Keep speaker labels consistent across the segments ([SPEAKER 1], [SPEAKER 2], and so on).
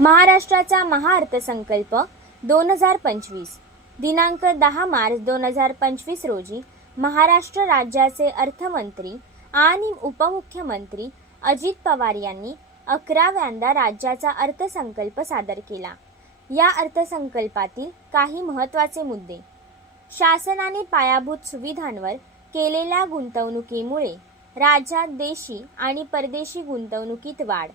[SPEAKER 1] महाराष्ट्राचा महाअर्थसंकल्प दोन हजार पंचवीस. दिनांक दहा मार्च दोन हजार पंचवीस रोजी महाराष्ट्र राज्याचे अर्थमंत्री आणि उपमुख्यमंत्री अजित पवार यांनी अकराव्यांदा राज्याचा अर्थसंकल्प सादर केला. या अर्थसंकल्पातील काही महत्त्वाचे मुद्दे. शासनाने पायाभूत सुविधांवर केलेल्या गुंतवणुकीमुळे राज्यात देशी आणि परदेशी गुंतवणुकीत वाढ.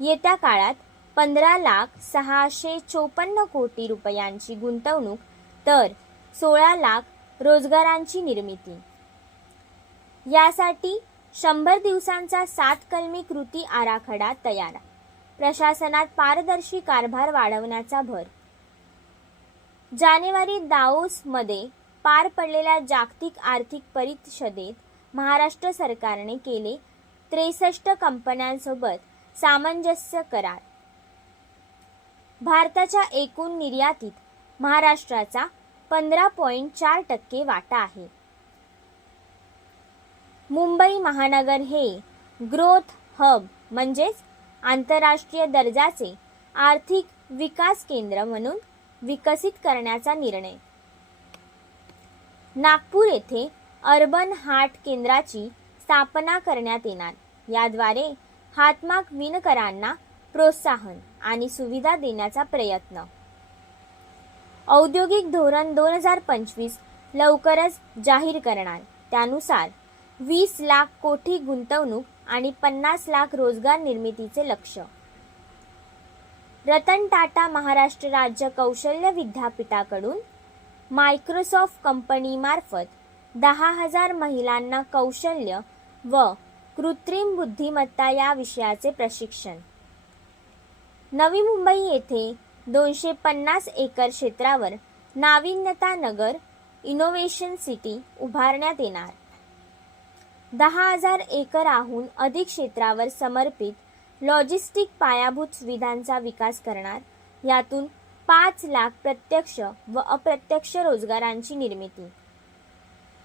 [SPEAKER 1] येत्या काळात पंधरा लाख सहाशे चोपन्न कोटी रुपयांची गुंतवणूक तर सोळा लाख रोजगारांची निर्मिती. यासाठी शंभर दिवसांचा सात कलमी कृती आराखडा तयार. प्रशासनात पारदर्शी कारभार वाढवण्याचा भर. जानेवारी दाओसमध्ये पार पडलेल्या जागतिक आर्थिक परिषदेत महाराष्ट्र सरकारने केले त्रेसष्ट कंपन्यांसोबत सामंजस्य करार. भारताच्या एकूण निर्यातीत महाराष्ट्राचा पंधरा पॉईंट चार टक्के वाटा आहे. मुंबई महानगर हे ग्रोथ हब म्हणजेच आंतरराष्ट्रीय दर्जाचे आर्थिक विकास केंद्र म्हणून विकसित करण्याचा निर्णय. नागपूर येथे अर्बन हार्ट केंद्राची स्थापना करण्यात येणार. याद्वारे हातमाग विणकरांना प्रोत्साहन आणि सुविधा देण्याचा प्रयत्न. औद्योगिक धोरण दोन हजार पंचवीस लवकरच जाहीर करणार. त्यानुसार वीस लाख कोटी गुंतवणूक आणि पन्नास लाख रोजगार निर्मितीचे लक्ष. रतन टाटा महाराष्ट्र राज्य कौशल्य विद्यापीठाकडून मायक्रोसॉफ्ट कंपनीमार्फत दहा हजार महिलांना कौशल्य व कृत्रिम बुद्धिमत्ता या विषयाचे प्रशिक्षण. नवी मुंबई येथे दोनशे पन्नास एकर क्षेत्रावर नाविन्यता नगर इनोव्हेशन सिटी उभारण्यात येणार. दहा हजार एकराहून अधिक क्षेत्रावर समर्पित लॉजिस्टिक पायाभूत सुविधांचा विकास करणार. यातून पाच लाख प्रत्यक्ष व अप्रत्यक्ष रोजगारांची निर्मिती.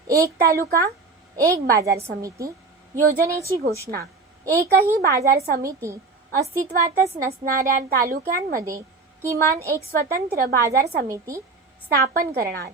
[SPEAKER 1] एक तालुका एक बाजार समिती योजनेची घोषणा. एकही बाजार समिती अस्तित्वातच नसणाऱ्या तालुक्यांमध्ये किमान एक स्वतंत्र बाजार समिती स्थापन करणार.